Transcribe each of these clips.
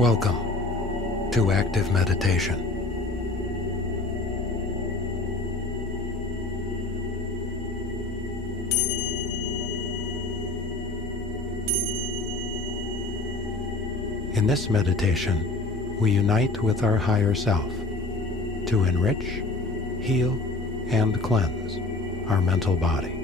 Welcome to Active Meditation. In this meditation, we unite with our higher self to enrich, heal, and cleanse our mental body.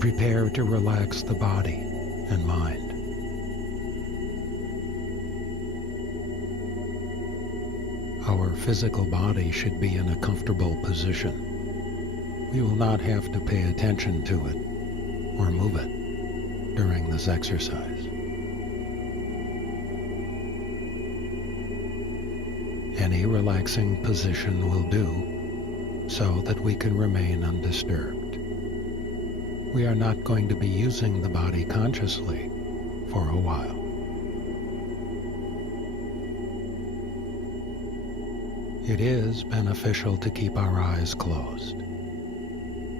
Prepare to relax the body and mind. Our physical body should be in a comfortable position. We will not have to pay attention to it or move it during this exercise. Any relaxing position will do so that we can remain undisturbed. We are not going to be using the body consciously for a while. It is beneficial to keep our eyes closed.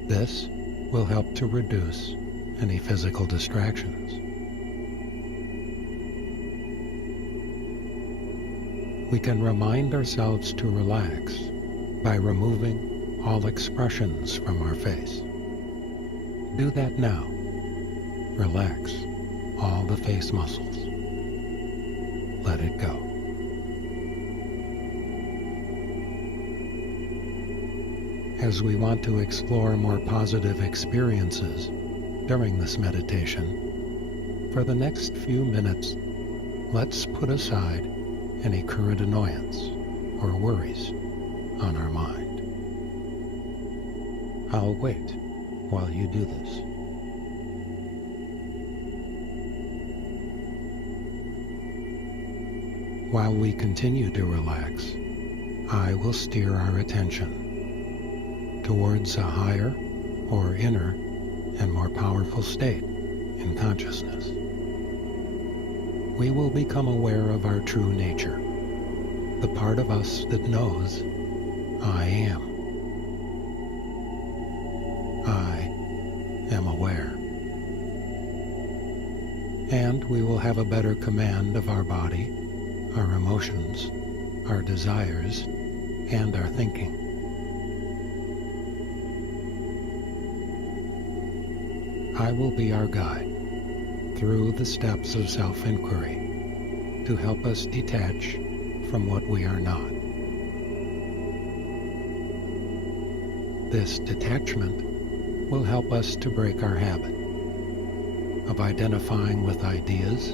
This will help to reduce any physical distractions. We can remind ourselves to relax by removing all expressions from our face. Do that now. Relax all the face muscles. Let it go. As we want to explore more positive experiences during this meditation, for the next few minutes, let's put aside any current annoyance or worries on our mind. I'll wait while you do this. While we continue to relax, I will steer our attention towards a higher or inner and more powerful state in consciousness. We will become aware of our true nature, the part of us that knows I am. I am aware. And we will have a better command of our body, our emotions, our desires, and our thinking. I will be our guide through the steps of self-inquiry to help us detach from what we are not. This detachment will help us to break our habit of identifying with ideas,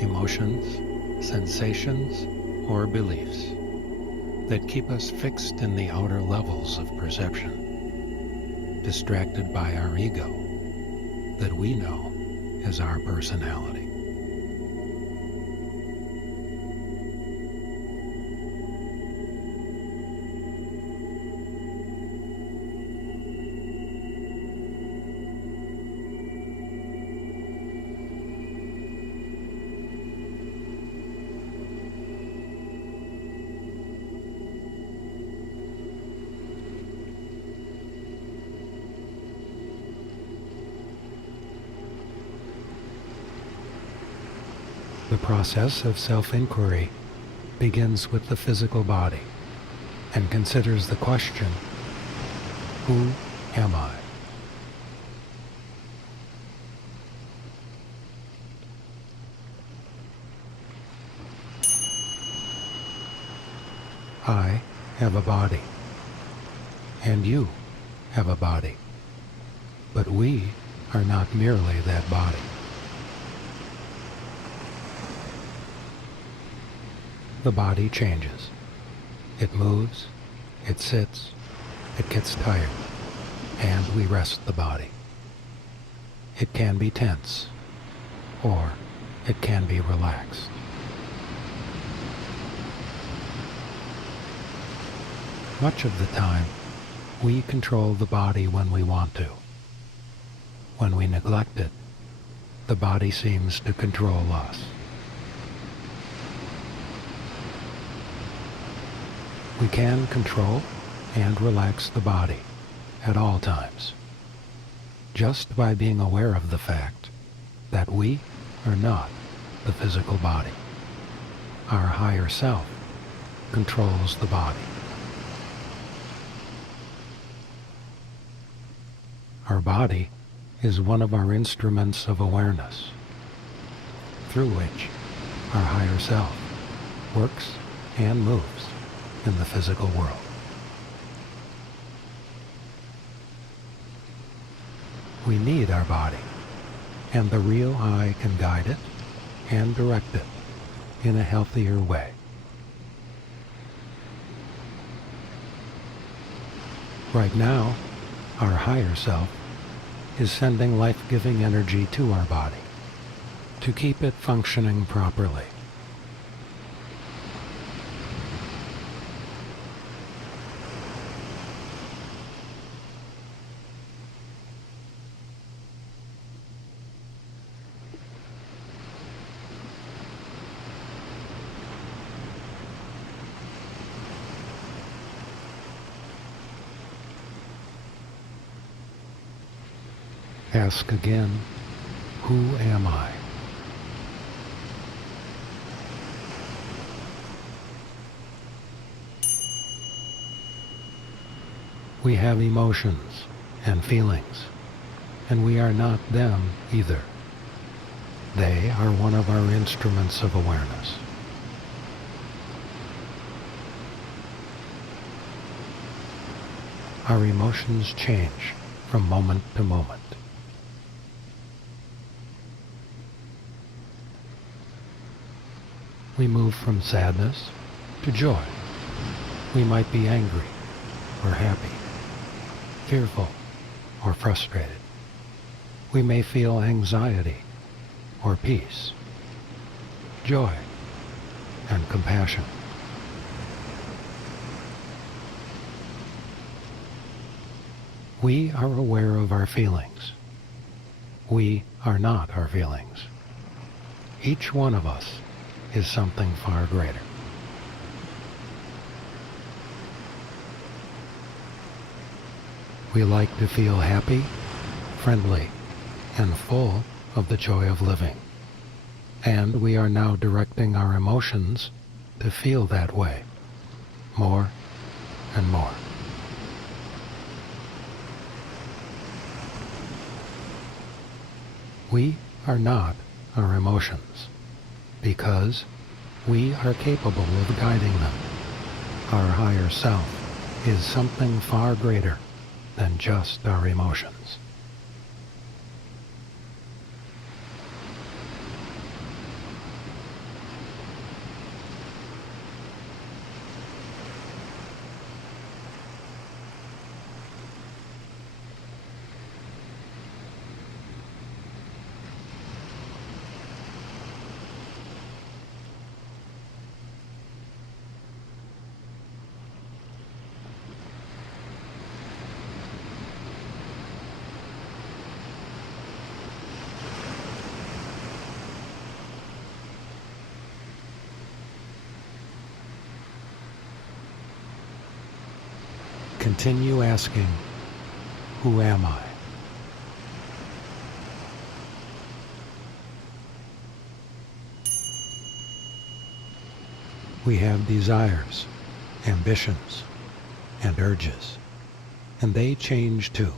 emotions, sensations, or beliefs that keep us fixed in the outer levels of perception, distracted by our ego that we know as our personality. The process of self-inquiry begins with the physical body and considers the question, who am I? I have a body, and you have a body, but we are not merely that body. The body changes. It moves, it sits, it gets tired, and we rest the body. It can be tense, or it can be relaxed. Much of the time, we control the body when we want to. When we neglect it, the body seems to control us. We can control and relax the body at all times, just by being aware of the fact that we are not the physical body. Our higher self controls the body. Our body is one of our instruments of awareness, through which our higher self works and moves in the physical world. We need our body, and the real I can guide it and direct it in a healthier way. Right now, our higher self is sending life-giving energy to our body to keep it functioning properly. Ask again, who am I? We have emotions and feelings, and we are not them either. They are one of our instruments of awareness. Our emotions change from moment to moment. We move from sadness to joy. We might be angry or happy, fearful or frustrated. We may feel anxiety or peace, joy and compassion. We are aware of our feelings. We are not our feelings. Each one of us is something far greater. We like to feel happy, friendly, and full of the joy of living. And we are now directing our emotions to feel that way, more and more. We are not our emotions, because we are capable of guiding them. Our higher self is something far greater than just our emotions. Continue asking, who am I? We have desires, ambitions, and urges, and they change too.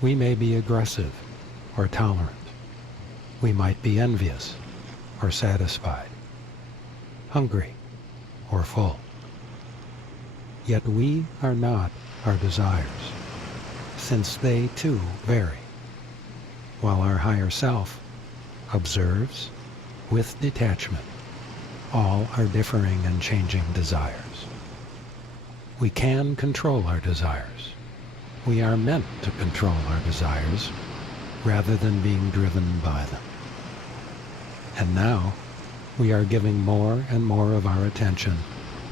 We may be aggressive or tolerant. We might be envious or satisfied, hungry or full. Yet we are not our desires, since they too vary, while our higher self observes with detachment all our differing and changing desires. We can control our desires. We are meant to control our desires rather than being driven by them. And now we are giving more and more of our attention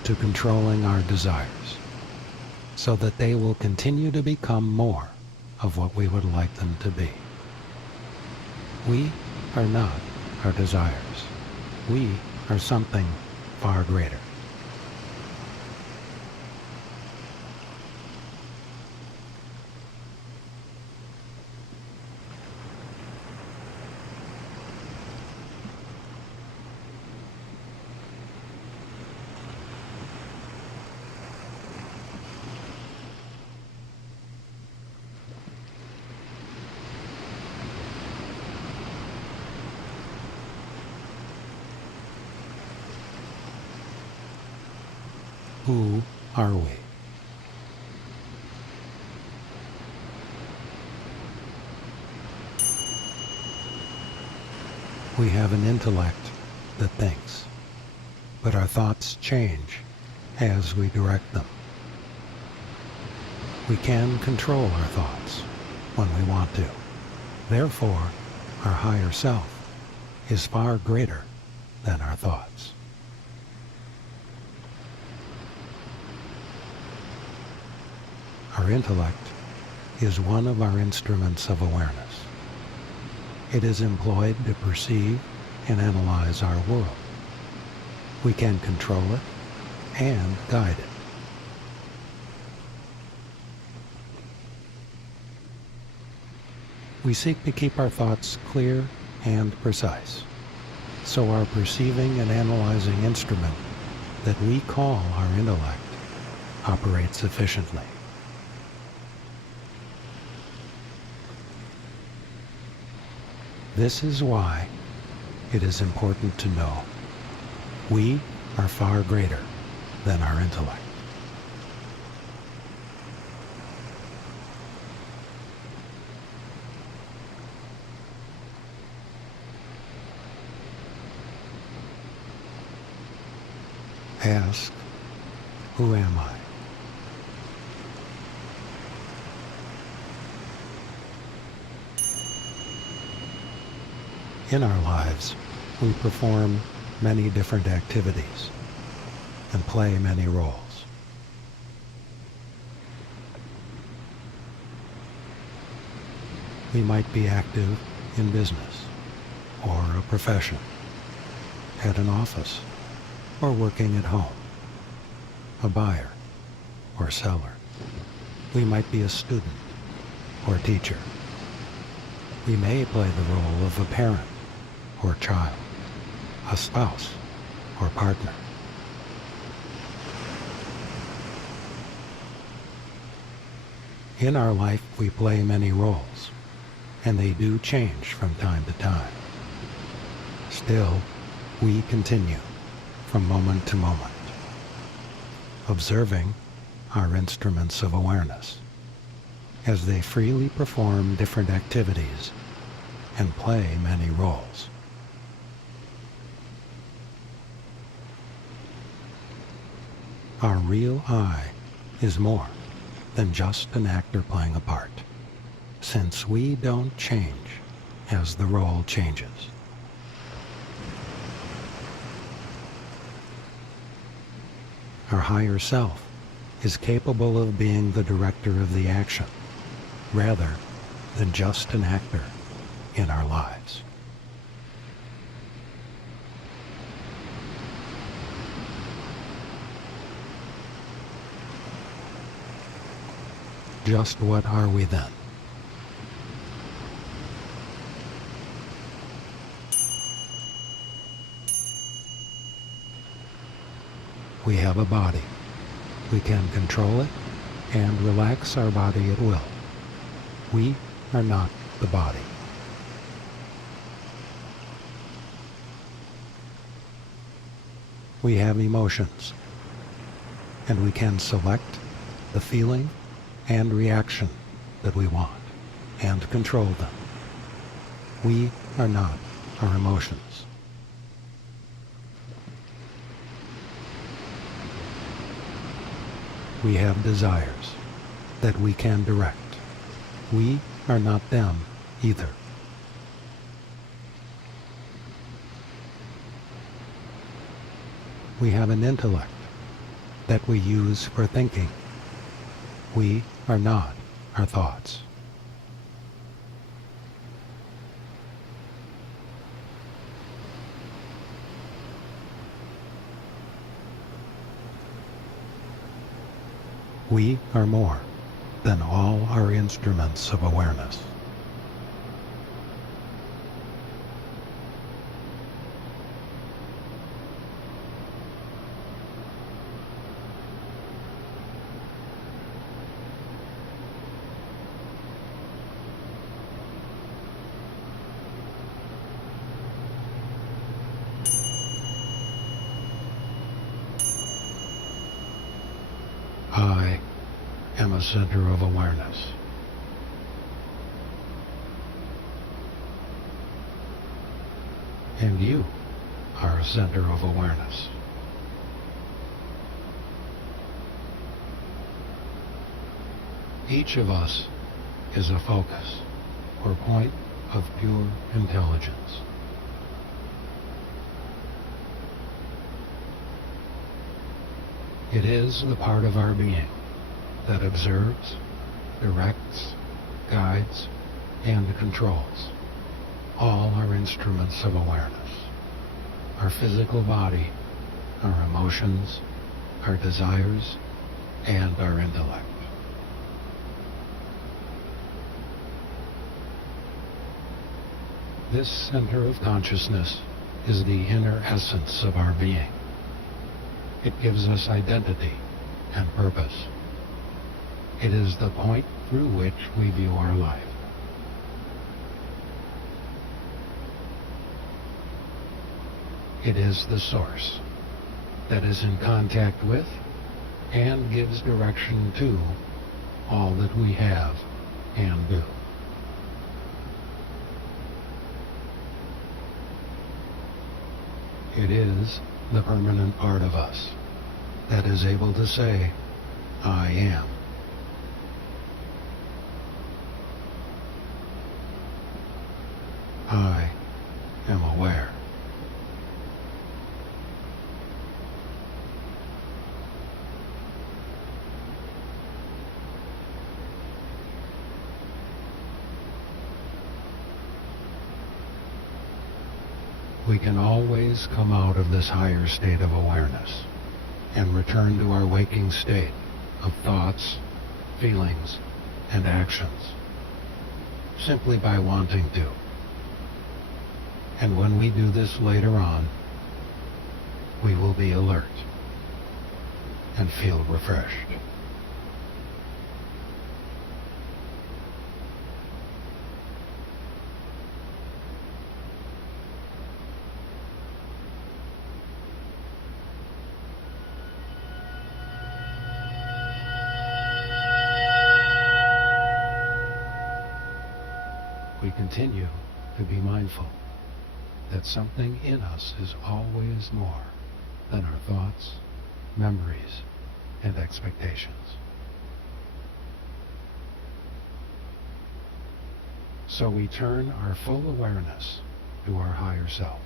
to controlling our desires, so that they will continue to become more of what we would like them to be. We are not our desires. We are something far greater. Who are we? We have an intellect that thinks, but our thoughts change as we direct them. We can control our thoughts when we want to. Therefore, our higher self is far greater than our thoughts. Our intellect is one of our instruments of awareness. It is employed to perceive and analyze our world. We can control it and guide it. We seek to keep our thoughts clear and precise, so our perceiving and analyzing instrument that we call our intellect operates efficiently. This is why it is important to know we are far greater than our intellect. Ask, who am I? In our lives, we perform many different activities and play many roles. We might be active in business or a profession, at an office or working at home, a buyer or seller. We might be a student or teacher. We may play the role of a parent or child, a spouse or partner. In our life, we play many roles, and they do change from time to time. Still, we continue from moment to moment, observing our instruments of awareness as they freely perform different activities and play many roles. Our real I is more than just an actor playing a part, since we don't change as the role changes. Our higher self is capable of being the director of the action, rather than just an actor in our lives. Just what are we then? We have a body. We can control it and relax our body at will. We are not the body. We have emotions, and we can select the feeling and reaction that we want and control them. We are not our emotions. We have desires that we can direct. We are not them either. We have an intellect that we use for thinking. We are not our thoughts. We are more than all our instruments of awareness. I am a center of awareness. And you are a center of awareness. Each of us is a focus or point of pure intelligence. It is the part of our being that observes, directs, guides, and controls all our instruments of awareness. Our physical body, our emotions, our desires, and our intellect. This center of consciousness is the inner essence of our being. It gives us identity and purpose. It is the point through which we view our life. It is the source that is in contact with and gives direction to all that we have and do. It is the permanent part of us that is able to say, I am. I am aware. We can always come out of this higher state of awareness and return to our waking state of thoughts, feelings, and actions simply by wanting to. And when we do this later on, we will be alert and feel refreshed. We continue to be mindful that something in us is always more than our thoughts, memories, and expectations. So we turn our full awareness to our higher self,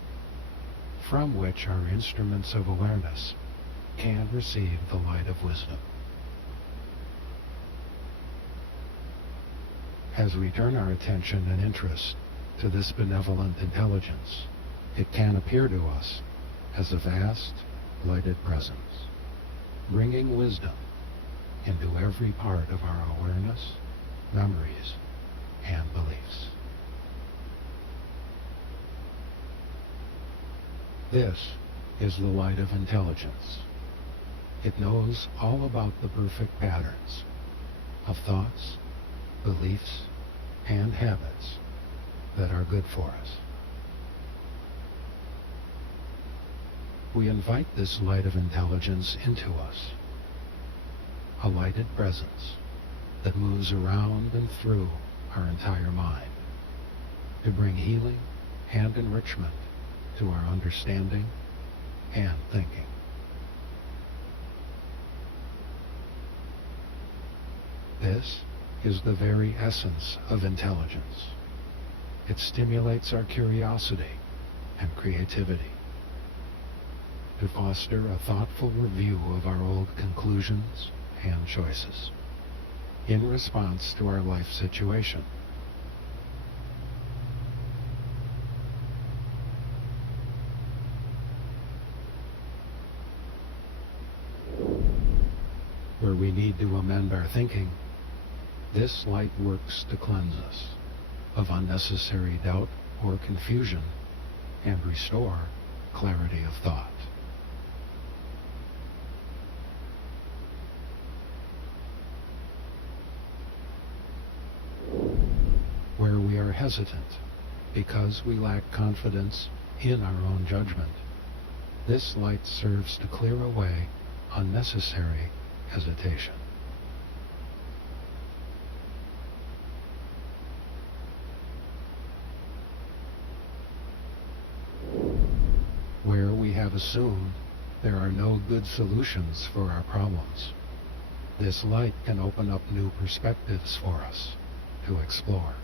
from which our instruments of awareness can receive the light of wisdom. As we turn our attention and interest to this benevolent intelligence, it can appear to us as a vast, lighted presence, bringing wisdom into every part of our awareness, memories, and beliefs. This is the light of intelligence. It knows all about the perfect patterns of thoughts, beliefs, and habits that are good for us. We invite this light of intelligence into us, a lighted presence that moves around and through our entire mind to bring healing and enrichment to our understanding and thinking. This is the very essence of intelligence. It stimulates our curiosity and creativity to foster a thoughtful review of our old conclusions and choices in response to our life situation. where we need to amend our thinking, this light works to cleanse us of unnecessary doubt or confusion and restore clarity of thought. Where we are hesitant because we lack confidence in our own judgment, this light serves to clear away unnecessary hesitation. Where we have assumed there are no good solutions for our problems, this light can open up new perspectives for us to explore.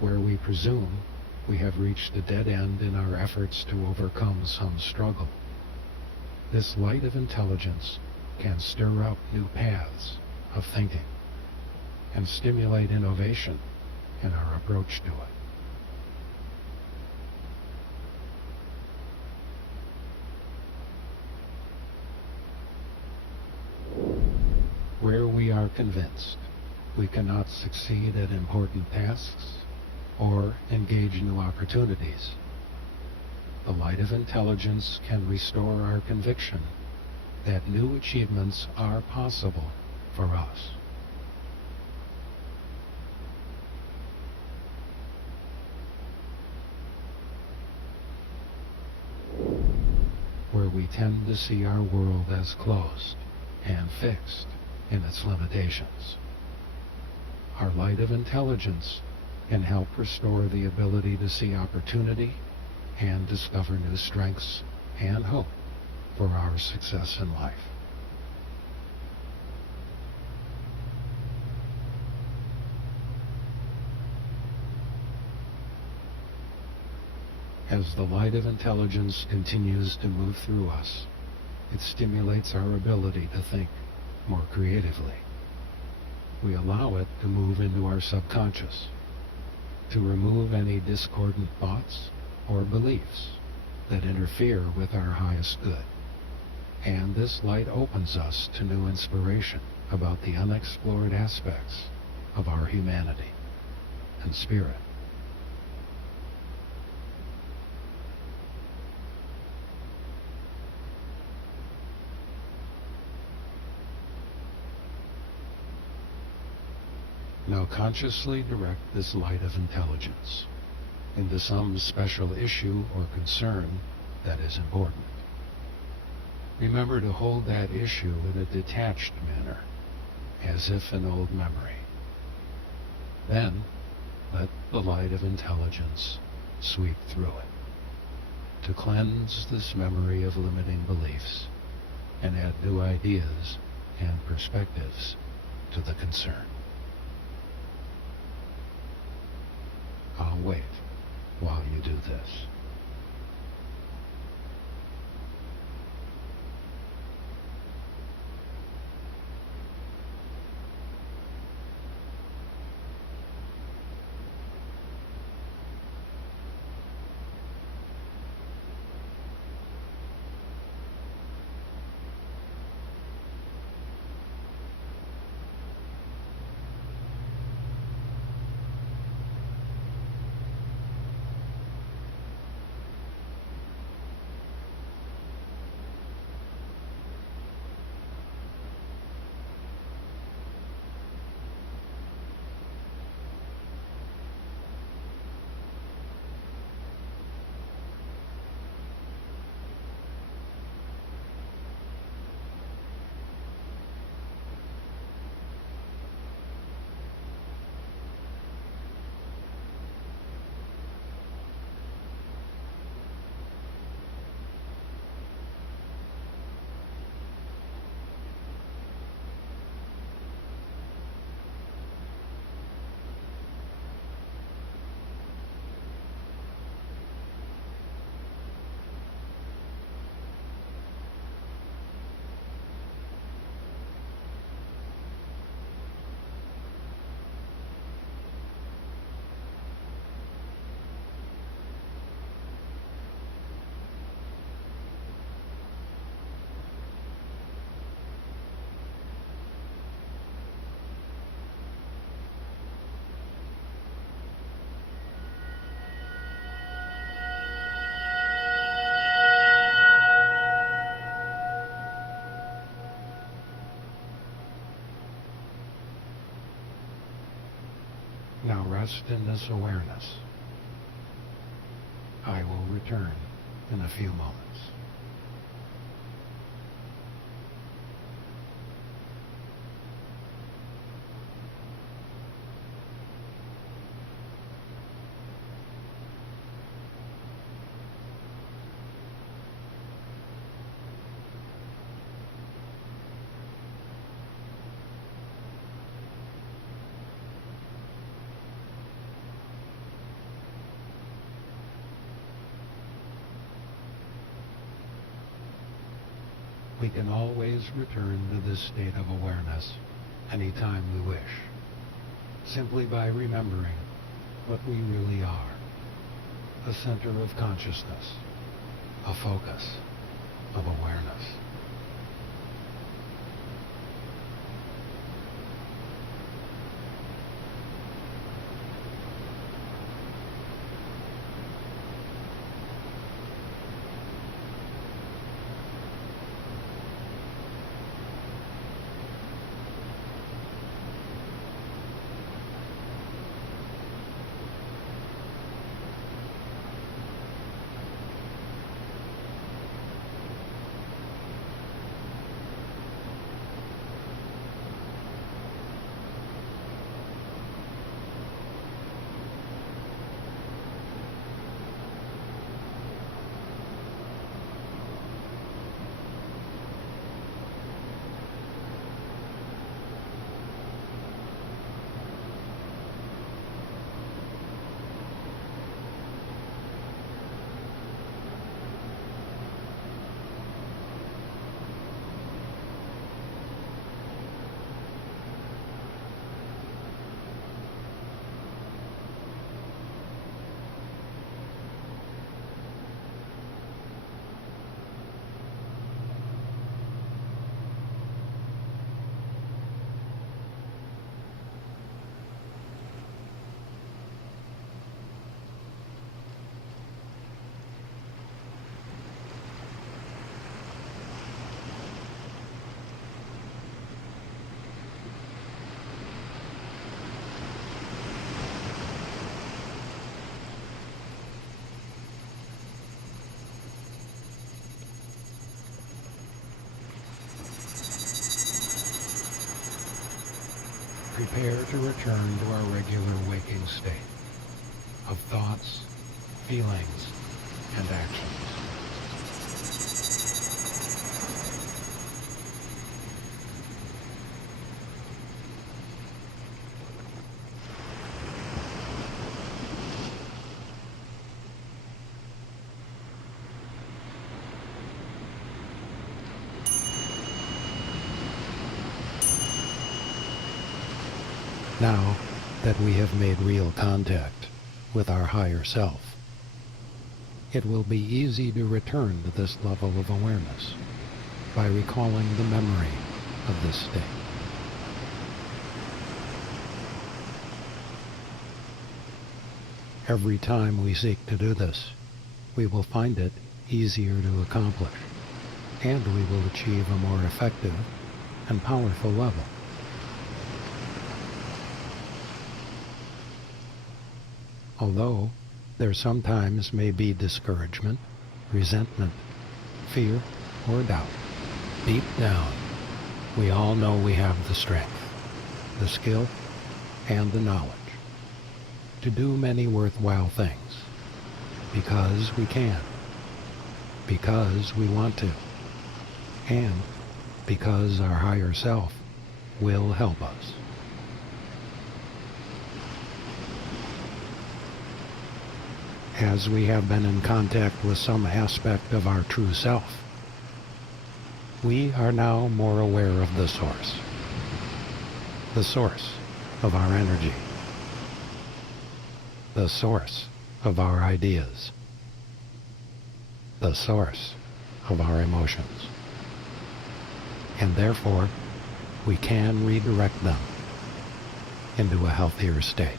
Where we presume we have reached a dead end in our efforts to overcome some struggle, this light of intelligence can stir up new paths of thinking and stimulate innovation in our approach to it. Where we are convinced we cannot succeed at important tasks or engage new opportunities, the light of intelligence can restore our conviction that new achievements are possible for us. Where we tend to see our world as closed and fixed in its limitations, our light of intelligence can help restore the ability to see opportunity and discover new strengths and hope for our success in life. As the light of intelligence continues to move through us, it stimulates our ability to think more creatively. We allow it to move into our subconscious, to remove any discordant thoughts or beliefs that interfere with our highest good. And this light opens us to new inspiration about the unexplored aspects of our humanity and spirit. Now consciously direct this light of intelligence into some special issue or concern that is important. Remember to hold that issue in a detached manner, as if an old memory. Then, let the light of intelligence sweep through it, to cleanse this memory of limiting beliefs and add new ideas and perspectives to the concern. I'll wait while you do this. Now rest in this awareness. I will return in a few moments. We can always return to this state of awareness anytime we wish, simply by remembering what we really are, a center of consciousness, a focus of awareness. Prepare to return to our regular waking state of thoughts, feelings, and actions. Now that we have made real contact with our higher self, it will be easy to return to this level of awareness by recalling the memory of this state. Every time we seek to do this, we will find it easier to accomplish, and we will achieve a more effective and powerful level. Although there sometimes may be discouragement, resentment, fear, or doubt, deep down, we all know we have the strength, the skill, and the knowledge to do many worthwhile things, because we can, because we want to, and because our higher self will help us. As we have been in contact with some aspect of our true self, we are now more aware of the source of our energy, the source of our ideas, the source of our emotions, and therefore we can redirect them into a healthier state.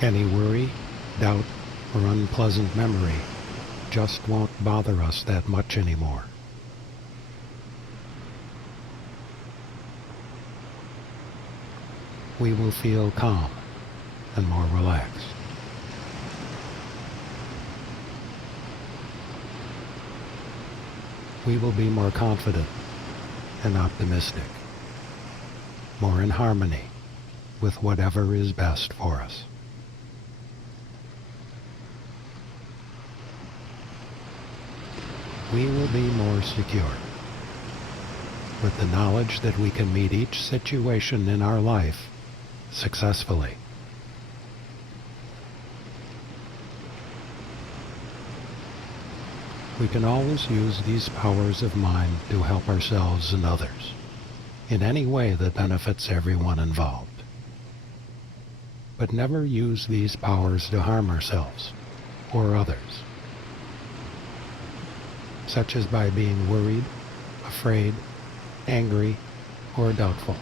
Any worry, doubt, or unpleasant memory just won't bother us that much anymore. we will feel calm and more relaxed. We will be more confident and optimistic, more in harmony with whatever is best for us. We will be more secure, with the knowledge that we can meet each situation in our life successfully. We can always use these powers of mind to help ourselves and others in any way that benefits everyone involved. But never use these powers to harm ourselves or others, such as by being worried, afraid, angry, or doubtful.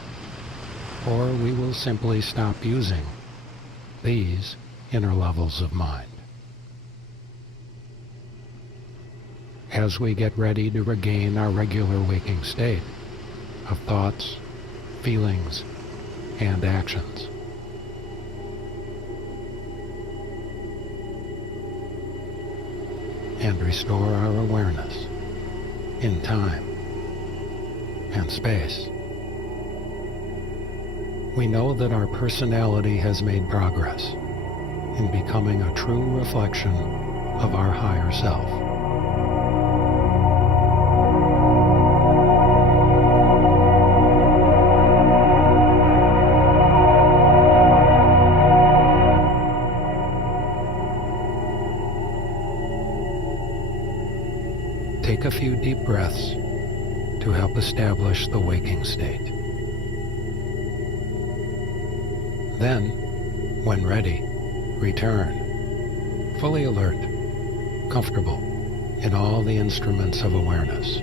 Or we will simply stop using these inner levels of mind. As we get ready to regain our regular waking state of thoughts, feelings, and actions. And restore our awareness in time and space. We know that our personality has made progress in becoming a true reflection of our higher self. Take a few deep breaths to help establish the waking state. Then, when ready, return, fully alert, comfortable in all the instruments of awareness.